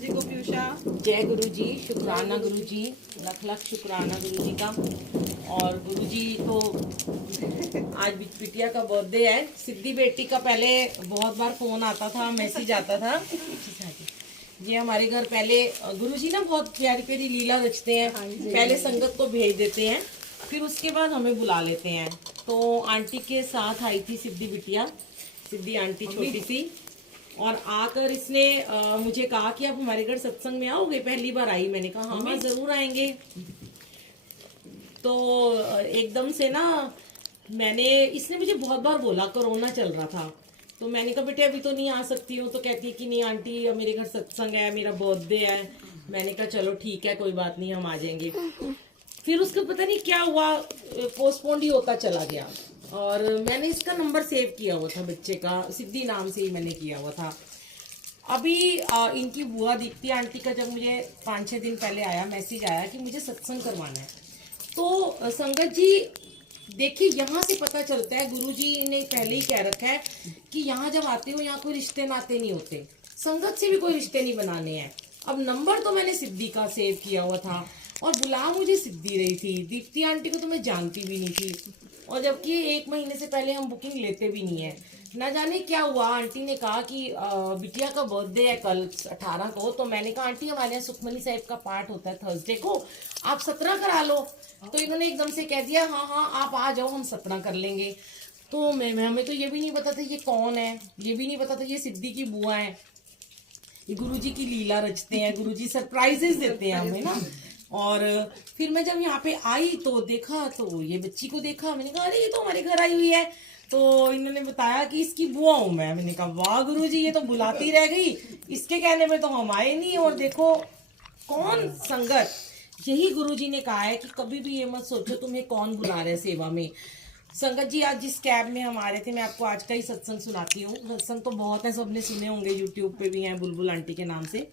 जी को पीयूषा। जय गुरु जी, शुक्राना गुरु जी, लख लख शुक्राना गुरु जी का। और गुरु जी तो आज बिटिया का बर्थडे है। सिद्धि बेटी का पहले बहुत बार फोन आता था, मैसेज आता था। ये हमारे घर पहले गुरु जी ना बहुत प्यारी प्यारी लीला रचते हैं। पहले संगत को भेज देते हैं, फिर उसके बाद हमें बुला लेते हैं। तो आंटी के साथ आई थी सिद्धि बिटिया, सिद्धि आंटी छोटी सी, और आकर इसने मुझे कहा कि आप हमारे घर सत्संग में आओगे। पहली बार आई, मैंने कहा हाँ जरूर आएंगे। तो एकदम से ना इसने मुझे बहुत बार बोला, कोरोना चल रहा था, तो मैंने कहा बेटे अभी तो नहीं आ सकती हूँ। तो कहती है कि नहीं आंटी अब मेरे घर सत्संग है, मेरा बर्थडे है। मैंने कहा चलो ठीक है कोई बात नहीं, हम आ जाएंगे। फिर उसका पता नहीं क्या हुआ, पोस्टपोन्ड ही होता चला गया। और मैंने इसका नंबर सेव किया हुआ था, बच्चे का सिद्धि नाम से ही मैंने किया हुआ था। अभी इनकी बुआ दीप्ति आंटी का जब मुझे 5-6 दिन पहले आया मैसेज आया कि मुझे सत्संग करवाना है, तो संगत जी देखिए यहाँ से पता चलता है, गुरुजी ने पहले ही कह रखा है कि यहाँ जब आते हो यहाँ कोई रिश्ते नाते नहीं होते, संगत से भी कोई रिश्ते नहीं बनाने हैं। अब नंबर तो मैंने सिद्धि का सेव किया हुआ था और बुला मुझे सिद्धि रही थी। दीप्ति आंटी को तो मैं जानती भी नहीं थी, और जबकि 1 महीने से पहले हम बुकिंग लेते भी नहीं है। ना जाने क्या हुआ, आंटी ने कहा कि बिटिया का बर्थडे है कल 18 को। तो मैंने कहा आंटी हमारे यहाँ सुखमनी साहिब का पाठ होता है थर्सडे को, आप 17 करा लो। तो इन्होंने एकदम से कह दिया हाँ हाँ आप आ जाओ, हम 17 कर लेंगे। तो हमें तो ये भी नहीं पता था ये कौन है, ये भी नहीं पता था ये सिद्धि की बुआ है। ये गुरुजी की लीला रचते हैं, गुरुजी सरप्राइजेस देते हैं हमें ना। और फिर मैं जब यहाँ पे आई तो देखा, तो ये बच्ची को देखा, मैंने कहा अरे ये तो हमारे घर आई हुई है। तो इन्होंने बताया कि इसकी बुआ हूँ मैं। मैंने कहा वाह गुरुजी, ये तो बुलाती रह गई, इसके कहने में तो हम आए नहीं। और देखो कौन संगत, यही गुरुजी ने कहा है कि कभी भी ये मत सोचो तुम्हें कौन बुला रहा है सेवा में। संगत जी आज जिस कैब में हम आ रहे थे, मैं आपको आज का ही सत्संग सुनाती हूँ। सत्संग तो बहुत है, सबने सुने होंगे, यूट्यूब पे भी हैं बुलबुल आंटी के नाम से।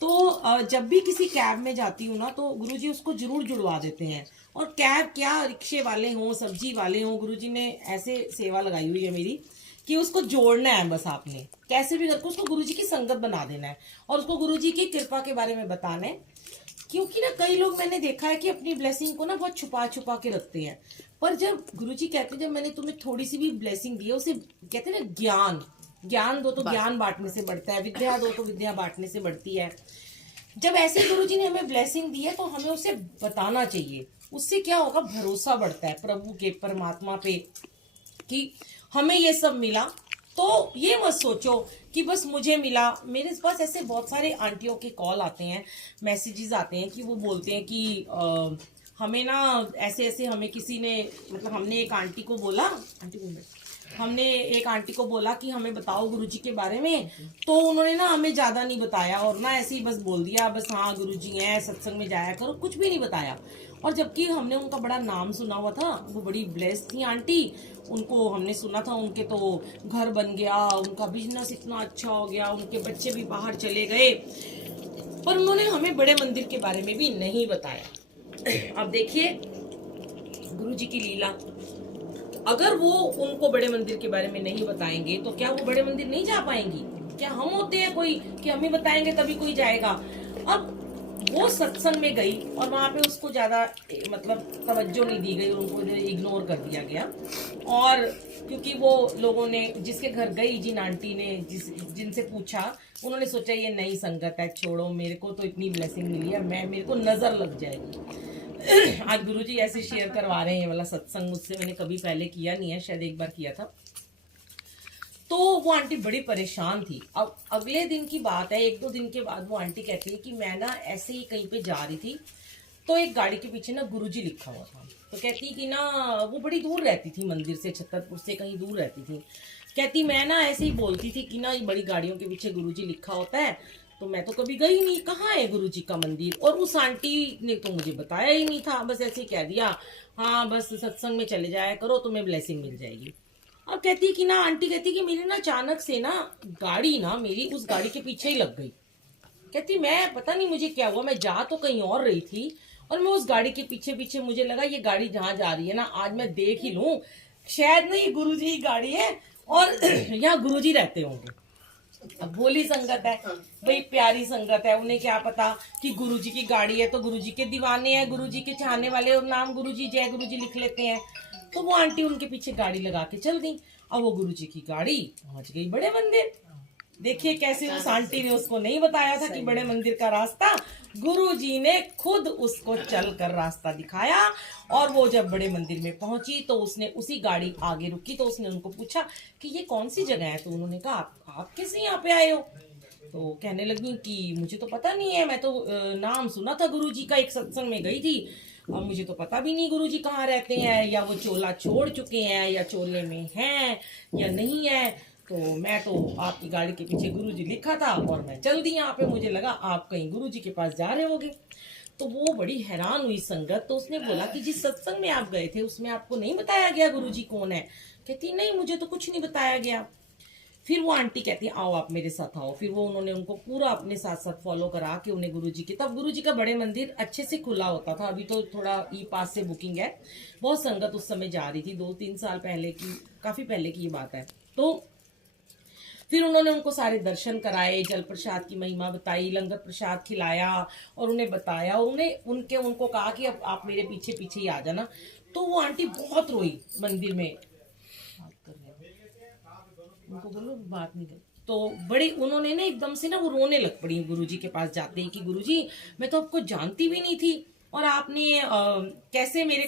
तो जब भी किसी कैब में जाती हूँ ना, तो गुरुजी उसको जरूर जुड़वा देते हैं। और कैब क्या, रिक्शे वाले हों, सब्जी वाले हों, गुरुजी ने ऐसे सेवा लगाई हुई है मेरी कि उसको जोड़ना है बस आपने, कैसे भी करके उसको गुरुजी की संगत बना देना है और उसको गुरुजी की कृपा के बारे में बताना है। क्योंकि ना कई लोग मैंने देखा है कि अपनी ब्लेसिंग को ना बहुत छुपा छुपा के रखते हैं। पर जब गुरुजी कहते हैं जब मैंने तुम्हें थोड़ी सी भी ब्लेसिंग दी है, उसे कहते हैं ना ज्ञान दो तो ज्ञान बांटने से बढ़ता है, विद्या दो तो विद्या बांटने से बढ़ती है। जब ऐसे गुरुजी ने हमें ब्लेसिंग दी है तो हमें उसे बताना चाहिए। उससे क्या होगा, भरोसा बढ़ता है प्रभु के, परमात्मा पे, कि हमें ये सब मिला। तो ये मत सोचो कि बस मुझे मिला। मेरे पास ऐसे बहुत सारे आंटियों के कॉल आते हैं, मैसेजेस आते हैं कि वो बोलते हैं कि हमें ना ऐसे ऐसे हमें किसी ने, मतलब हमने एक आंटी को बोला, हमने एक आंटी को बोला कि हमें बताओ गुरुजी के बारे में। तो उन्होंने ना हमें ज्यादा नहीं बताया और ना ऐसे ही बस बोल दिया बस हाँ गुरुजी हैं, सत्संग में जाया करो, कुछ भी नहीं बताया। और जबकि हमने उनका बड़ा नाम सुना हुआ था, वो बड़ी ब्लेस्ड थी आंटी, उनको हमने सुना था उनके तो घर बन गया, उनका बिजनेस इतना अच्छा हो गया, उनके बच्चे भी बाहर चले गए। पर उन्होंने हमें बड़े मंदिर के बारे में भी नहीं बताया। अब देखिए गुरुजी की लीला, अगर वो उनको बड़े मंदिर के बारे में नहीं बताएंगे तो क्या वो बड़े मंदिर नहीं जा पाएंगी? क्या हम होते हैं कोई कि हमें बताएंगे तभी कोई जाएगा? अब वो सत्संग में गई और वहां पे उसको ज्यादा मतलब तवज्जो नहीं दी गई, उनको इग्नोर कर दिया गया। और क्योंकि वो लोगों ने जिसके घर गई, जिन आंटी ने जिनसे पूछा, उन्होंने सोचा ये नई संगत है, छोड़ो, मेरे को तो इतनी ब्लेसिंग मिली है, मेरे को नजर लग जाएगी। आज गुरुजी ऐसे शेयर करवा रहे हैं ये वाला सत्संग, मुझसे मैंने कभी पहले किया नहीं है, शायद एक बार किया था। तो वो आंटी बड़ी परेशान थी। अब अगले दिन की बात है, 1-2 दिन के बाद वो आंटी कहती है कि मैं ना ऐसे ही कहीं पे जा रही थी, तो एक गाड़ी के पीछे ना गुरुजी लिखा हुआ था। तो कहती कि ना वो बड़ी दूर रहती थी मंदिर से, छतरपुर से कहीं दूर रहती थी। कहती मैं ना ऐसे ही बोलती थी कि ना ये बड़ी गाड़ियों के पीछे गुरुजी लिखा होता है, तो मैं तो कभी गई नहीं, कहाँ है गुरुजी का मंदिर। और उस आंटी ने तो मुझे बताया ही नहीं था, बस ऐसे ही कह दिया हाँ बस सत्संग में चले जाया करो, तुम्हें ब्लेसिंग मिल जाएगी। अब कहती कि ना आंटी कहती कि मेरे ना अचानक से ना गाड़ी ना मेरी उस गाड़ी के पीछे ही लग गई। कहती मैं पता नहीं मुझे क्या हुआ, मैं जा तो कहीं और रही थी और मैं उस गाड़ी के पीछे पीछे, मुझे लगा ये गाड़ी जहाँ जा रही है ना आज मैं देख ही लूं, शायद ना ये गुरुजी की गाड़ी है और यहाँ गुरुजी रहते होंगे। अब भोली संगत है भाई, प्यारी संगत है, उन्हें क्या पता कि गुरुजी की गाड़ी है तो गुरुजी के दीवाने हैं, गुरुजी के चाहने वाले, और नाम गुरुजी जय गुरुजी लिख लेते हैं। तो वो आंटी उनके पीछे गाड़ी लगा के चल दी। अब वो गुरुजी की गाड़ी पहुंच गई बड़े मंदिर। देखिए कैसे उस आंटी ने उसको नहीं बताया था कि बड़े मंदिर का रास्ता गुरुजी ने खुद उसको चल कर रास्ता दिखाया। और वो जब बड़े मंदिर में पहुंची तो उसने उसी गाड़ी आगे रुकी तो उसने उनको पूछा कि ये कौन सी जगह है। तो उन्होंने कहा आप कैसे यहाँ पे आए हो। तो कहने लगी कि मुझे तो पता नहीं है, मैं तो नाम सुना था गुरुजी का, एक सत्संग में गई थी, और मुझे तो पता भी नहीं गुरुजी कहाँ रहते हैं, या वो चोला छोड़ चुके हैं, या चोले में हैं या नहीं है। तो मैं तो आपकी गाड़ी के पीछे गुरुजी लिखा था और मैं चल दी यहाँ पे, मुझे लगा आप कहीं गुरुजी के पास जा रहे होगे। तो वो बड़ी हैरान हुई संगत। तो उसने बोला कि जिस सत्संग में आप गए थे उसमें आपको नहीं बताया गया गुरुजी कौन है। कहती नहीं, मुझे तो कुछ नहीं बताया गया। फिर वो आंटी कहती है आओ आप मेरे साथ आओ। फिर वो उन्होंने उनको पूरा अपने साथ साथ फॉलो करा के उन्हें गुरुजी के, तब गुरुजी का बड़े मंदिर अच्छे से खुला होता था, अभी तो थोड़ा ई पास से बुकिंग है। बहुत संगत उस समय जा रही थी, 2-3 साल पहले की, काफी पहले की ये बात है। तो फिर उन्होंने उनको सारे दर्शन कराए, जल प्रसाद की महिमा बताई, लंगर प्रसाद खिलाया और उन्हें बताया, और उनको कहा कि अब आप मेरे पीछे पीछे ही आ जाना। तो वो आंटी बहुत रोई मंदिर में, उनको बोलो बात नहीं कर। तो बड़ी उन्होंने ना एकदम से ना वो रोने लग पड़ी गुरुजी के पास जाते ही कि गुरुजी मैं तो आपको जानती भी नहीं थी, और आपने कैसे मेरे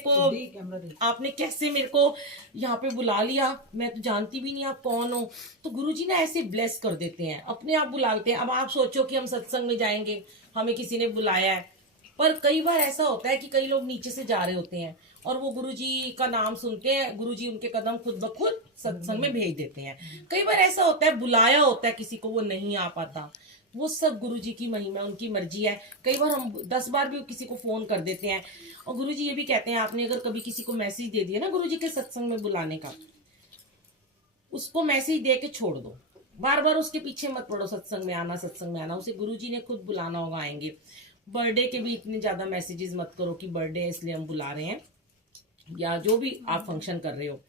को यहाँ पे बुला लिया, मैं तो जानती भी नहीं आप कौन हो। तो गुरुजी ना ऐसे ब्लेस कर देते हैं, अपने आप बुलाते हैं। अब आप सोचो कि हम सत्संग में जाएंगे, हमें किसी ने बुलाया है, पर कई बार ऐसा होता है कि कई लोग नीचे से जा रहे होते हैं और वो गुरुजी का नाम सुनते हैं, गुरुजी उनके कदम खुद ब खुद सत्संग में भेज देते हैं। कई बार ऐसा होता है बुलाया होता है किसी को, वो नहीं आ पाता, वो सब गुरुजी की महिमा, उनकी मर्जी है। कई बार हम 10 बार भी किसी को फोन कर देते हैं, और गुरुजी ये भी कहते हैं आपने अगर कभी किसी को मैसेज दे दिया ना गुरुजी के सत्संग में बुलाने का, उसको मैसेज दे के छोड़ दो, बार बार उसके पीछे मत पड़ो, सत्संग में आना, उसे गुरुजी ने खुद बुलाना होगा, आएंगे। बर्थडे के भी इतने ज्यादा मैसेजेस मत करो कि बर्थडे है इसलिए हम बुला रहे हैं, या जो भी आप फंक्शन कर रहे हो,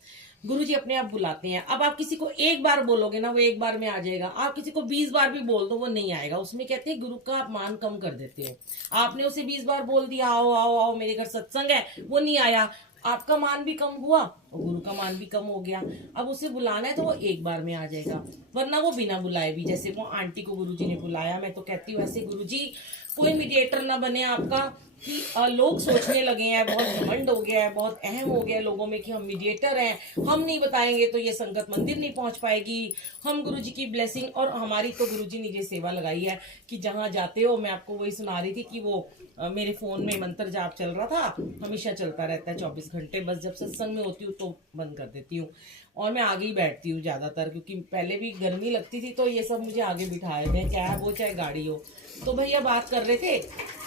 गुरुजी अपने आप बुलाते हैं। अब आप किसी को एक बार बोलोगे ना वो एक बार में आ जाएगा, आप किसी को 20 बार भी बोल दो वो नहीं आएगा। उसमें कहते हैं गुरु का आप मान कम कर देते हो। आपने उसे 20 बार बोल दिया आओ आओ आओ मेरे घर सत्संग है, वो नहीं आया, आपका मान भी कम हुआ और गुरु का मान भी कम हो गया। अब उसे बुलाना है तो वो एक बार में आ जाएगा, वरना वो बिना बुलाए भी, जैसे वो आंटी को गुरुजी ने बुलाया, मैं तो कहती हूँ ऐसे गुरुजी कोई मीडिएटर ना बने आपका कि लोग सोचने लगे हैं, बहुत घमंड हो गया है, बहुत अहम हो गया है लोगों में कि हम मीडिएटर हैं, हम नहीं बताएंगे तो ये संगत मंदिर नहीं पहुंच पाएगी, हम गुरुजी की ब्लेसिंग। और हमारी तो गुरुजी ने ये सेवा लगाई है कि जहां जाते हो, मैं आपको वही सुना रही थी कि वो मेरे फोन में मंत्र जाप चल रहा था, हमेशा चलता रहता है 24 घंटे, बस जब सत्संग में होती हूँ तो बंद कर देती हूँ और मैं आगे ही बैठती हूँ ज्यादातर, क्योंकि पहले भी गर्मी लगती थी तो ये सब मुझे आगे बिठाए थे, चाहे वो चाहे गाड़ी हो। तो भैया बात कर रहे थे,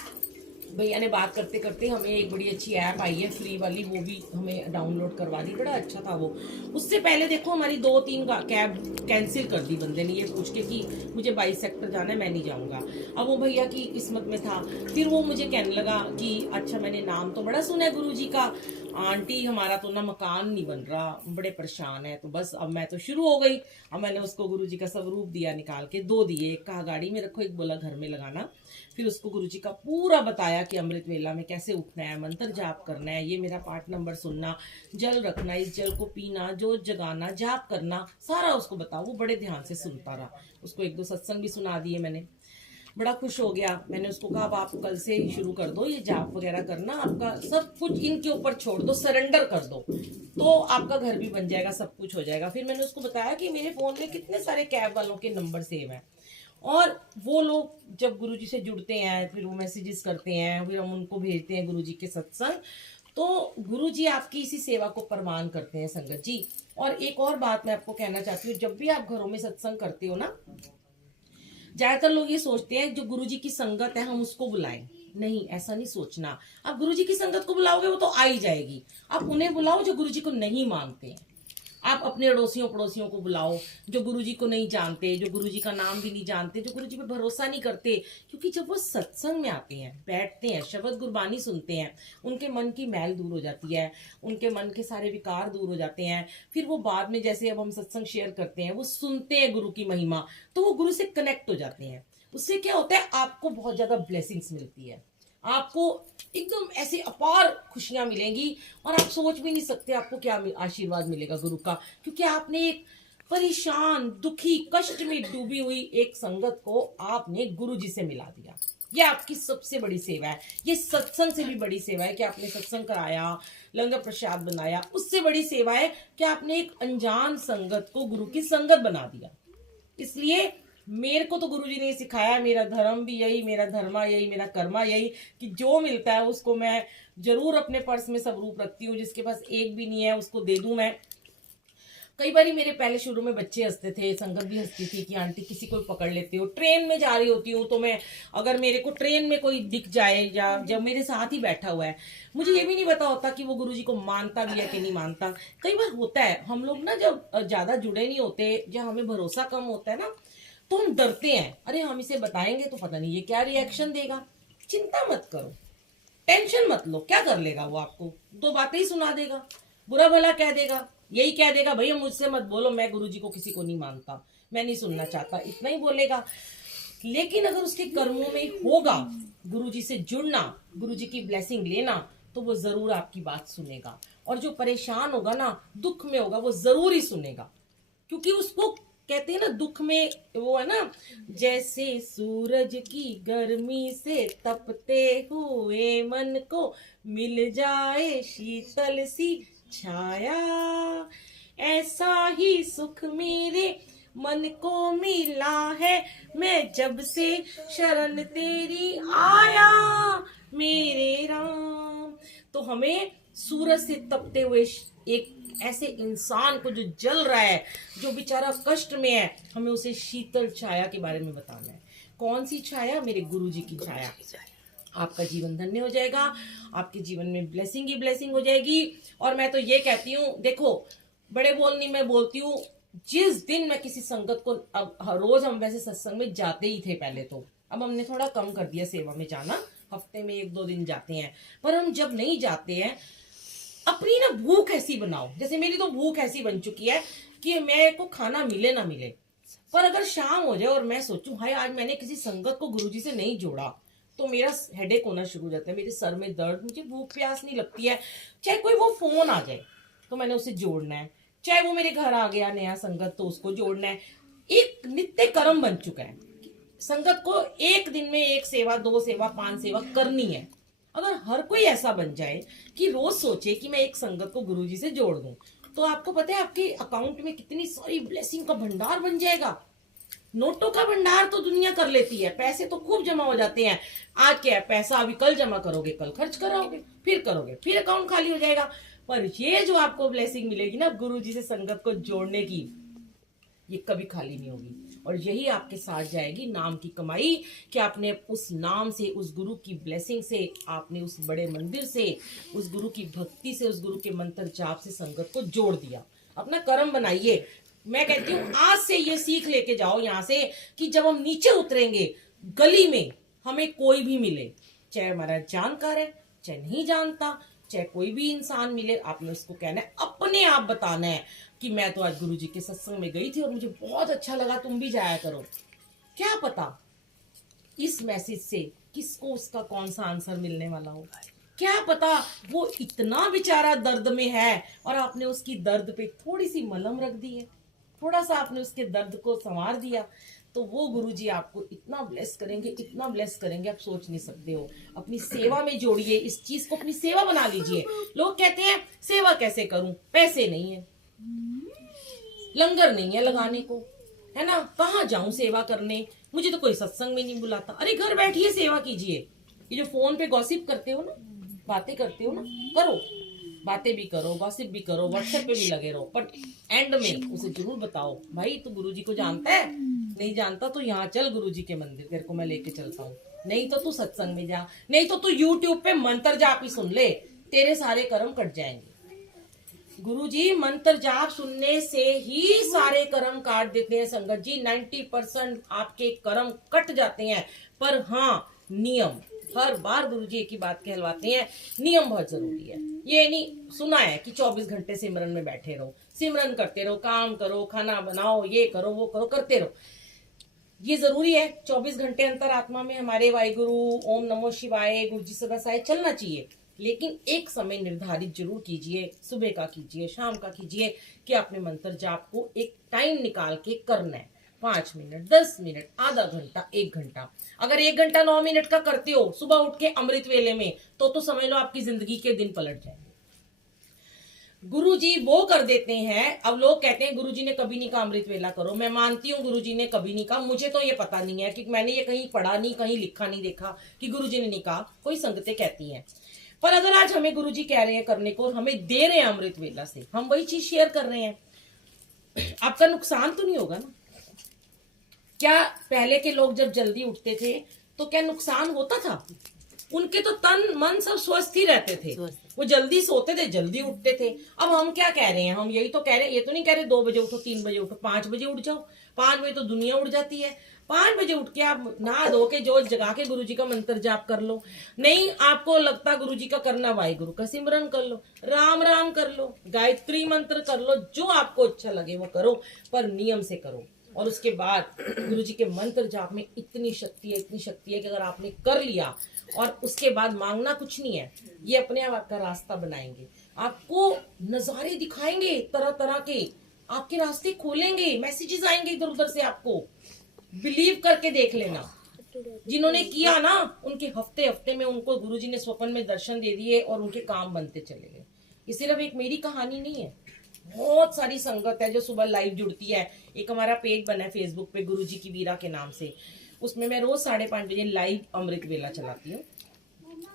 भैया ने बात करते करते हमें एक बड़ी अच्छी ऐप आई है फ्री वाली, वो भी हमें डाउनलोड करवा दी, बड़ा अच्छा था वो। उससे पहले देखो हमारी 2-3 कैब कैंसिल कर दी बंदे ने, ये पूछ के कि मुझे 22 सेक्टर जाना है मैं नहीं जाऊंगा। अब वो भैया की किस्मत में था, फिर वो मुझे कहने लगा कि अच्छा मैंने नाम तो बड़ा सुना है गुरुजी का, आंटी हमारा तो ना मकान नहीं बन रहा, बड़े परेशान है। तो बस अब मैं तो शुरू हो गई, अब मैंने उसको गुरुजी का सब रूप दिया निकाल के, 2 दिए, एक कहा गाड़ी में रखो, एक बोला घर में लगाना। फिर उसको गुरुजी का पूरा बताया कि अमृत वेला में कैसे उठना है, मंत्र जाप करना है, ये मेरा पाठ नंबर सुनना, जल रखना, इस जल को पीना, जोत जगाना, जाप करना, सारा उसको बताओ। वो बड़े ध्यान से सुनता रहा, उसको 1-2 सत्संग भी सुना दिए मैंने, बड़ा खुश हो गया। मैंने उसको कहा अब आप कल से ही शुरू कर दो ये जाप वगैरह करना, आपका सब कुछ इनके ऊपर छोड़ दो, सरेंडर कर दो, तो आपका घर भी बन जाएगा, सब कुछ हो जाएगा। फिर मैंने उसको बताया कि मेरे फोन में कितने सारे कैब वालों के नंबर सेव हैं, और वो लोग जब गुरुजी से जुड़ते हैं फिर वो मैसेजेस करते हैं, फिर हम उनको भेजते हैं गुरुजी के सत्संग, तो गुरुजी आपकी इसी सेवा को प्रमाण करते हैं संगत जी। और एक और बात मैं आपको कहना चाहती हूँ, जब भी आप घरों में सत्संग करते हो ना, ज्यादातर लोग ये सोचते हैं जो गुरुजी की संगत है हम उसको बुलाएं, नहीं ऐसा नहीं सोचना। आप गुरुजी की संगत को बुलाओगे वो तो आ ही जाएगी, आप उन्हें बुलाओ जो गुरुजी को नहीं मानते हैं, आप अपने अड़ोसियों पड़ोसियों को बुलाओ जो गुरुजी को नहीं जानते, जो गुरुजी का नाम भी नहीं जानते, जो गुरुजी पे भरोसा नहीं करते। क्योंकि जब वो सत्संग में आते हैं, बैठते हैं, शब्द गुरबानी सुनते हैं, उनके मन की मैल दूर हो जाती है, उनके मन के सारे विकार दूर हो जाते हैं। फिर वो बाद में, जैसे अब हम सत्संग शेयर करते हैं, वो सुनते हैं गुरु की महिमा, तो वो गुरु से कनेक्ट हो जाते हैं। उससे क्या होता है, आपको बहुत ज्यादा ब्लेसिंग्स मिलती है, आपको एकदम ऐसे अपार खुशियां मिलेंगी और आप सोच भी नहीं सकते आपको क्या आशीर्वाद मिलेगा गुरु का। क्योंकि आपने एक परेशान, दुखी, कष्ट में डूबी हुई एक संगत को आपने गुरु जी से मिला दिया। ये आपकी सबसे बड़ी सेवा है। ये सत्संग से भी बड़ी सेवा है कि आपने सत्संग कराया, लंगर प्रसाद बनाया। उससे बड़ी सेवा है कि आपने एक अनजान संगत को गुरु की संगत बना दिया। इसलिए मेरे को तो गुरुजी ने सिखाया, मेरा धर्म भी यही, मेरा धर्मा यही, मेरा कर्मा यही, कि जो मिलता है उसको मैं जरूर अपने पर्स में स्वरूप रखती हूँ। जिसके पास एक भी नहीं है उसको दे दूं मैं। कई बार मेरे पहले शुरू में बच्चे हंसते थे, संगत भी हंसती थी कि आंटी किसी को पकड़ लेते हो। ट्रेन में जा रही होती हूँ तो मैं, अगर मेरे को ट्रेन में कोई दिख जाए या जब मेरे साथ ही बैठा हुआ है, मुझे ये भी नहीं पता होता कि वो गुरुजी को मानता भी है कि नहीं मानता। कई बार होता है हम लोग ना, जब ज्यादा जुड़े नहीं होते, जब हमें भरोसा कम होता है ना, तो हम डरते हैं, अरे हम इसे बताएंगे तो पता नहीं ये क्या रिएक्शन देगा। चिंता मत करो, टेंशन मत लो, क्या कर लेगा वो, आपको दो बातें ही सुना देगा, बुरा भला कह देगा, यही कह देगा भैया मुझसे मत बोलो, मैं गुरुजी को किसी को नहीं मानता, मैं नहीं सुनना चाहता, इतना ही बोलेगा। लेकिन अगर उसके कर्मों में होगा गुरुजी से जुड़ना, गुरुजी की ब्लेसिंग लेना, तो वो जरूर आपकी बात सुनेगा। और जो परेशान होगा ना, दुख में होगा, वो जरूर ही सुनेगा। क्योंकि उसको कहते हैं ना, दुख में वो है ना, जैसे सूरज की गर्मी से तपते हुए मन को मिल जाए शीतल सी छाया, ऐसा ही सुख मेरे मन को मिला है, मैं जब से शरण तेरी आया मेरे राम। तो हमें सूरज से तपते हुए एक ऐसे इंसान को जो जल रहा है, जो बेचारा कष्ट में है, हमें उसे शीतल छाया के बारे में बताना है। कौन सी छाया? मेरे गुरुजी की छाया। आपका जीवन धन्य हो जाएगा, आपके जीवन में ब्लेसिंग ही ब्लेसिंग हो जाएगी। और मैं तो ये कहती हूँ, देखो बड़े बोल नहीं, मैं बोलती हूँ, जिस दिन मैं किसी संगत को, अब रोज हम वैसे सत्संग में जाते ही थे पहले तो, अब हमने थोड़ा कम कर दिया सेवा में जाना, हफ्ते में 1-2 दिन जाते हैं। पर हम जब नहीं जाते हैं, अपनी ना भूख ऐसी बनाओ, जैसे मेरी तो भूख ऐसी बन चुकी है कि मेरे को खाना मिले ना मिले, पर अगर शाम हो जाए और मैं सोचूं हाय आज मैंने किसी संगत को गुरुजी से नहीं जोड़ा, तो मेरा हेडेक होना शुरू हो जाता है, मेरे सर में दर्द, मुझे भूख प्यास नहीं लगती है। चाहे कोई वो फोन आ जाए तो मैंने उसे जोड़ना है, चाहे वो मेरे घर आ गया नया संगत तो उसको जोड़ना है। एक नित्य कर्म बन चुका है, संगत को एक दिन में 1 सेवा, 2 सेवा, 5 सेवा करनी है। अगर हर कोई ऐसा बन जाए कि रोज सोचे कि मैं एक संगत को गुरुजी से जोड़ दूं, तो आपको पता है आपके अकाउंट में कितनी सारी ब्लेसिंग का भंडार बन जाएगा। नोटों का भंडार तो दुनिया कर लेती है, पैसे तो खूब जमा हो जाते हैं। आज क्या है, पैसा अभी कल जमा करोगे, कल खर्च कराओगे, फिर करोगे, फिर अकाउंट खाली हो जाएगा। पर ये जो आपको ब्लेसिंग मिलेगी ना गुरुजी से संगत को जोड़ने की, ये कभी खाली नहीं होगी। और यही आपके साथ जाएगी नाम की कमाई, कि आपने उस नाम से, उस गुरु की ब्लेसिंग से, आपने उस बड़े मंदिर से, उस गुरु की भक्ति से, उस गुरु के मंत्र जाप से संगत को जोड़ दिया। अपना कर्म बनाइए। मैं कहती हूँ आज से ये सीख लेके जाओ यहाँ से, कि जब हम नीचे उतरेंगे गली में, हमें कोई भी मिले, चाहे हमारा जानकार है चाहे नहीं जानता, चाहे कोई भी इंसान मिले, आपने उसको कहना है, अपने आप बताना है कि मैं तो आज गुरुजी के सत्संग में गई थी और मुझे बहुत अच्छा लगा, तुम भी जाया करो। क्या पता इस मैसेज से किसको उसका कौन सा आंसर मिलने वाला हो, क्या पता वो इतना बेचारा दर्द में है और आपने उसकी दर्द पे थोड़ी सी मलहम रख दी है, थोड़ा सा आपने उसके दर्द को संवार दिया, तो वो गुरुजी आपको इतना ब्लेस करेंगे, इतना ब्लेस करेंगे, आप सोच नहीं सकते हो। अपनी सेवा में जोड़िए, इस चीज को अपनी सेवा बना लीजिए। लोग कहते हैं सेवा कैसे करूं, पैसे नहीं है, लंगर नहीं है लगाने को, है ना, कहाँ जाऊं सेवा करने, मुझे तो कोई सत्संग में नहीं बुलाता। अरे घर बैठिए सेवा कीजिए। ये जो फोन पे गॉसिप करते हो ना, बातें करते हो ना, करो, बातें भी करो, गॉसिप भी करो, व्हाट्सएप पे भी लगे रहो, पर एंड में उसे जरूर बताओ, भाई तू गुरुजी को जानता है, नहीं जानता तो यहाँ चल गुरुजी के मंदिर, तेरे को मैं लेके चलता हूँ, नहीं तो तू सत्संग में जा, नहीं तो तू यूट्यूब पे मंत्र जाप ही सुन ले, तेरे सारे कर्म कट जाएंगे। गुरुजी मंत्र जाप सुनने से ही सारे कर्म काट देते हैं संगत जी। 90% आपके कर्म कट जाते हैं। पर हाँ, नियम, हर बार गुरुजी एक ही बात कहलवाते हैं, नियम बहुत जरूरी है। ये नहीं सुना है कि 24 घंटे सिमरन में बैठे रहो, सिमरन करते रहो, काम करो, खाना बनाओ, ये करो वो करो, करते रहो। ये जरूरी है। 24 घंटे अंतरात्मा में हमारे वाहिगुरु, ओम नमो शिवाय, गुरु जी सदा साय चलना चाहिए। लेकिन एक समय निर्धारित जरूर कीजिए, सुबह का कीजिए, शाम का कीजिए, कि आपने मंत्र जाप को एक टाइम निकाल के करना है। 5 मिनट, 10 मिनट, आधा घंटा, 1 घंटा। अगर 1 घंटा 9 मिनट का करते हो सुबह उठ के अमृत वेले में, तो समझ लो आपकी जिंदगी के दिन पलट जाएंगे। गुरुजी वो कर देते हैं। अब लोग कहते हैं गुरुजी ने कभी नहीं कहा अमृत वेला करो। मैं मानती हूँ गुरुजी ने कभी नहीं कहा, मुझे तो ये पता नहीं है, कि मैंने ये कहीं पढ़ा नहीं, कहीं लिखा नहीं देखा कि गुरुजी ने नहीं कहा। कोई संगतें कहती हैं। पर अगर आज हमें गुरुजी कह रहे हैं करने को, हमें दे रहे हैं अमृत वेला से, हम वही चीज शेयर कर रहे हैं, आपका नुकसान तो नहीं होगा ना। क्या पहले के लोग जब जल्दी उठते थे तो क्या नुकसान होता था? उनके तो तन मन सब स्वस्थ ही रहते थे, वो जल्दी सोते थे, जल्दी उठते थे। अब हम क्या कह रहे हैं? हम यही तो कह रहे हैं, ये तो नहीं कह रहे 2 बजे उठो, 3 बजे उठो, 5 बजे उठ जाओ। 5 बजे तो दुनिया उठ जाती है। 5 बजे उठ के आप नहा धो के जो जगा के गुरुजी का मंत्र जाप कर लो। नहीं आपको लगता गुरुजी का करना, वाहिगुरु का सिमरन कर लो, राम राम कर लो, गायत्री मंत्र कर लो, जो आपको अच्छा लगे वो करो, पर नियम से करो। और उसके बाद गुरुजी के मंत्र जाप में इतनी शक्ति है, इतनी शक्ति है कि अगर आपने कर लिया और उसके बाद मांगना कुछ नहीं है, ये अपने आप आपका रास्ता बनाएंगे, आपको नजारे दिखाएंगे तरह तरह के, आपके रास्ते खोलेंगे, मैसेजेस आएंगे इधर उधर से। आपको बिलीव करके देख लेना। जिन्होंने किया ना, उनके हफ्ते हफ्ते में उनको गुरुजी ने स्वप्न में दर्शन दे दिए और उनके काम बनते चले गए। ये सिर्फ एक मेरी कहानी नहीं है, बहुत सारी संगत है जो सुबह लाइव जुड़ती है। एक हमारा पेज बना है फेसबुक पे गुरुजी की वीरा के नाम से, उसमें मैं रोज 5:30 बजे लाइव अमृत वेला चलाती हूँ।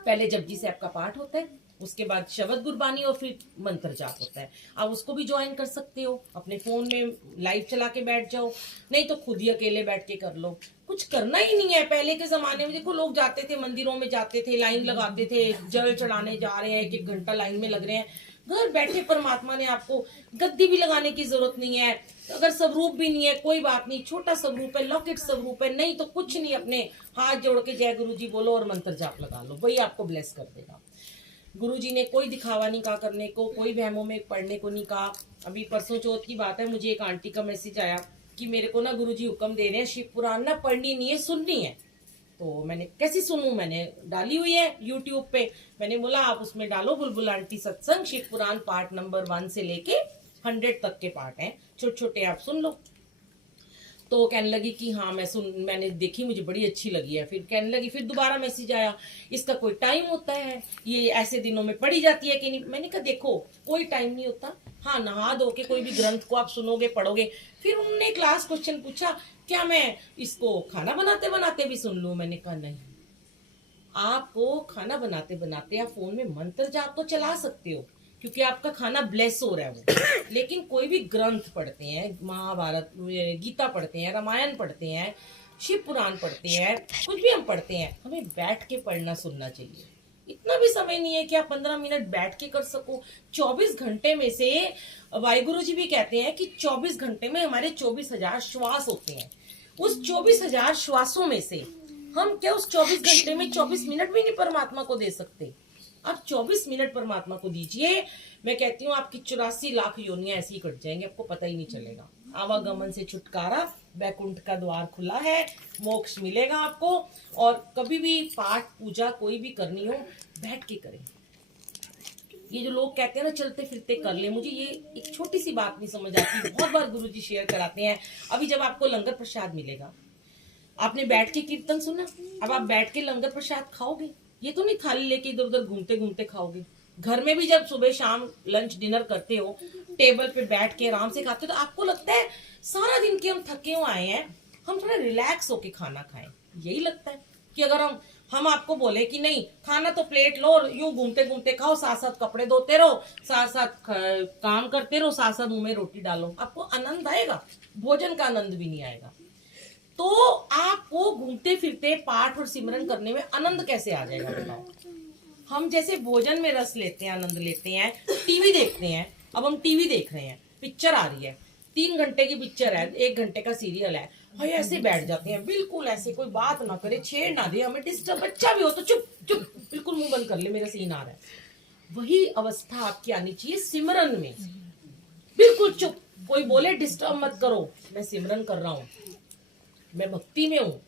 पहले जपजी साहब का पाठ होता है, उसके बाद शब्द गुरबानी और फिर मंत्र जाप होता है। आप उसको भी ज्वाइन कर सकते हो, अपने फोन में लाइव चला के बैठ जाओ, नहीं तो खुद ही अकेले बैठ के कर लो। कुछ करना ही नहीं है। पहले के जमाने में देखो लोग जाते थे, मंदिरों में जाते थे, लाइन लगाते थे, जल चढ़ाने जा रहे हैं, 1 घंटा लाइन में लग रहे हैं। घर बैठे परमात्मा ने आपको गद्दी भी लगाने की जरूरत नहीं है। अगर स्वरूप भी नहीं है कोई बात नहीं, छोटा स्वरूप है, लॉकेट स्वरूप है, नहीं तो कुछ नहीं, अपने हाथ जोड़ के जय गुरु जी बोलो और मंत्र जाप लगा लो, वही आपको ब्लेस कर देगा। गुरुजी ने कोई दिखावा नहीं कहा करने को, कोई वहमों में पढ़ने को नहीं कहा। अभी परसों चौथ की बात है, मुझे एक आंटी का मैसेज आया कि मेरे को ना गुरुजी हुक्म दे रहे हैं शिव पुराण ना पढ़नी नहीं है, सुननी है। तो मैंने कैसी सुनूं, मैंने डाली हुई है यूट्यूब पे। मैंने बोला आप उसमें डालो बुलबुल आंटी सत्संग शिव पुराण पार्ट नंबर 1 से लेके 100 तक के पार्ट हैं, छोटे छोटे, आप सुन लो। तो कहने लगी कि हाँ मैंने देखी, मुझे बड़ी अच्छी लगी है। फिर कहने लगी, फिर दोबारा मैसेज आया, इसका कोई टाइम होता है, ये ऐसे दिनों में पढ़ी जाती है कि नहीं। मैंने कहा देखो कोई टाइम नहीं होता, हाँ नहा धो के कोई भी ग्रंथ को आप सुनोगे पढ़ोगे। फिर उन्होंने क्लास क्वेश्चन पूछा, क्या मैं इसको खाना बनाते बनाते भी सुन लूं? मैंने कहा नहीं, आपको खाना बनाते बनाते आप फोन में मंत्र जाप तो चला सकते हो, क्योंकि आपका खाना ब्लेस हो रहा है वो। लेकिन कोई भी ग्रंथ पढ़ते हैं, महाभारत, गीता पढ़ते हैं, रामायण पढ़ते हैं, शिव पुराण पढ़ते हैं, कुछ भी हम पढ़ते हैं, हमें बैठ के पढ़ना सुनना चाहिए। इतना भी समय नहीं है कि आप 15 मिनट बैठ के कर सको। 24 घंटे में से वाहिगुरु जी भी कहते हैं कि 24 घंटे में हमारे 24,000 श्वास होते हैं। उस 24,000 श्वासों में से हम क्या उस 24 घंटे में 24 मिनट भी नहीं परमात्मा को दे सकते? आप 24 मिनट परमात्मा को दीजिए। मैं कहती हूँ आपकी 84 लाख योनियां ऐसी ही कट जाएंगे, आपको पता ही नहीं चलेगा। आवागमन से छुटकारा, वैकुंठ का द्वार खुला है, मोक्ष मिलेगा आपको। और कभी भी पाठ पूजा कोई भी करनी हो, बैठ के करें। ये जो लोग कहते हैं ना चलते फिरते कर ले, मुझे ये एक छोटी सी बात नहीं समझ आती। बहुत बार गुरुजी शेयर कराते हैं, अभी जब आपको लंगर प्रसाद मिलेगा, आपने बैठ के कीर्तन सुना, अब आप बैठ के लंगर प्रसाद खाओगे, ये तो नहीं थाली लेके इधर उधर घूमते घूमते खाओगे। घर में भी जब सुबह शाम लंच डिनर करते हो, टेबल पे बैठ के आराम से खाते हो, तो आपको लगता है सारा दिन के हम थके हुए आए हैं, हम थोड़ा रिलैक्स होके खाना खाएं। यही लगता है कि अगर हम आपको बोले कि नहीं खाना तो प्लेट लो और यूं घूमते घूमते खाओ, साथ साथ कपड़े धोते रहो, साथ साथ काम करते रहो, साथ साथ मुंह में रोटी डालो, आपको आनंद आएगा? भोजन का आनंद भी नहीं आएगा। तो आपको घूमते फिरते पाठ और सिमरन करने में आनंद कैसे आ जाएगा बताओ? हम जैसे भोजन में रस लेते हैं, आनंद लेते हैं, टीवी देखते हैं, अब हम टीवी देख रहे हैं, पिक्चर आ रही है, 3 घंटे की पिक्चर है, 1 घंटे का सीरियल है, भाई ऐसे बैठ जाते हैं, बिल्कुल ऐसे, कोई बात ना करे, छेड़ ना दे, हमें डिस्टर्ब, बच्चा भी हो तो चुप चुप, बिल्कुल मुंह बंद कर ले, मेरा सीन आ रहा है। वही अवस्था आपकी आनी चाहिए सिमरन में, बिल्कुल चुप, कोई बोले डिस्टर्ब मत करो, मैं सिमरन कर रहा हूँ, मैं भक्ति में हूँ,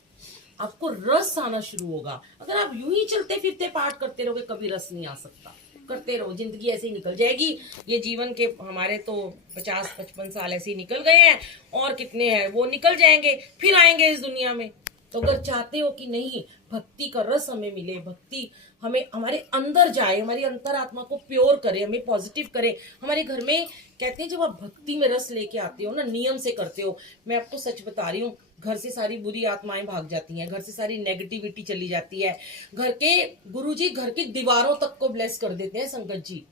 आपको रस आना शुरू होगा। अगर आप यूं ही चलते फिरते पाठ करते रहोगे, कभी रस नहीं आ सकता। करते रहो, जिंदगी ऐसे ही निकल जाएगी। ये जीवन के हमारे तो 50-55 साल ऐसे ही निकल गए हैं, और कितने हैं वो निकल जाएंगे, फिर आएंगे इस दुनिया में। तो अगर चाहते हो कि नहीं, भक्ति का रस हमें मिले, भक्ति हमें हमारे अंदर जाए, हमारी अंतरात्मा को प्योर करे, हमें पॉजिटिव करे। हमारे घर में कहते हैं जब आप भक्ति में रस लेके आते हो ना, नियम से करते हो, मैं आपको सच बता रही हूँ, घर से सारी बुरी आत्माएं भाग जाती हैं, घर से सारी नेगेटिविटी चली जाती है। घर के गुरुजी घर की दीवारों तक को ब्लेस कर देते हैं संगत जी।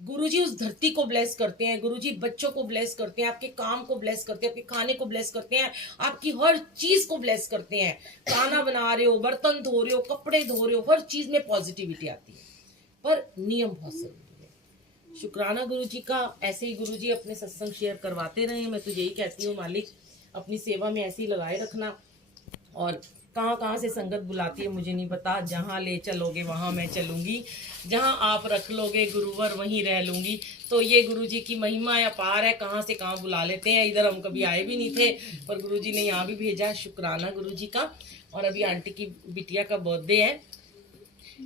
गुरुजी उस धरती को ब्लेस करते हैं, गुरुजी बच्चों को ब्लेस करते हैं, आपके काम को ब्लेस करते हैं, आपके खाने को ब्लेस करते हैं, आपकी हर चीज को ब्लेस करते हैं। खाना बना रहे हो, बर्तन धो रहे हो, कपड़े धो रहे हो, हर चीज में पॉजिटिविटी आती है, पर नियम बहुत जरूरी है। शुक्राना गुरुजी का, ऐसे ही गुरुजी अपने सत्संग शेयर करवाते रहे। मैं तो यही कहती हूँ, मालिक अपनी सेवा में ऐसे ही लगाए रखना। और कहाँ कहाँ से संगत बुलाती है मुझे नहीं पता, जहाँ ले चलोगे वहाँ मैं चलूँगी, जहाँ आप रख लोगे गुरुवर वहीं रह लूँगी। तो ये गुरुजी की महिमा अपार है, कहाँ से कहाँ बुला लेते हैं। इधर हम कभी आए भी नहीं थे, पर गुरुजी ने यहाँ भी भेजा। शुक्राना गुरुजी का। और अभी आंटी की बिटिया का बर्थडे है,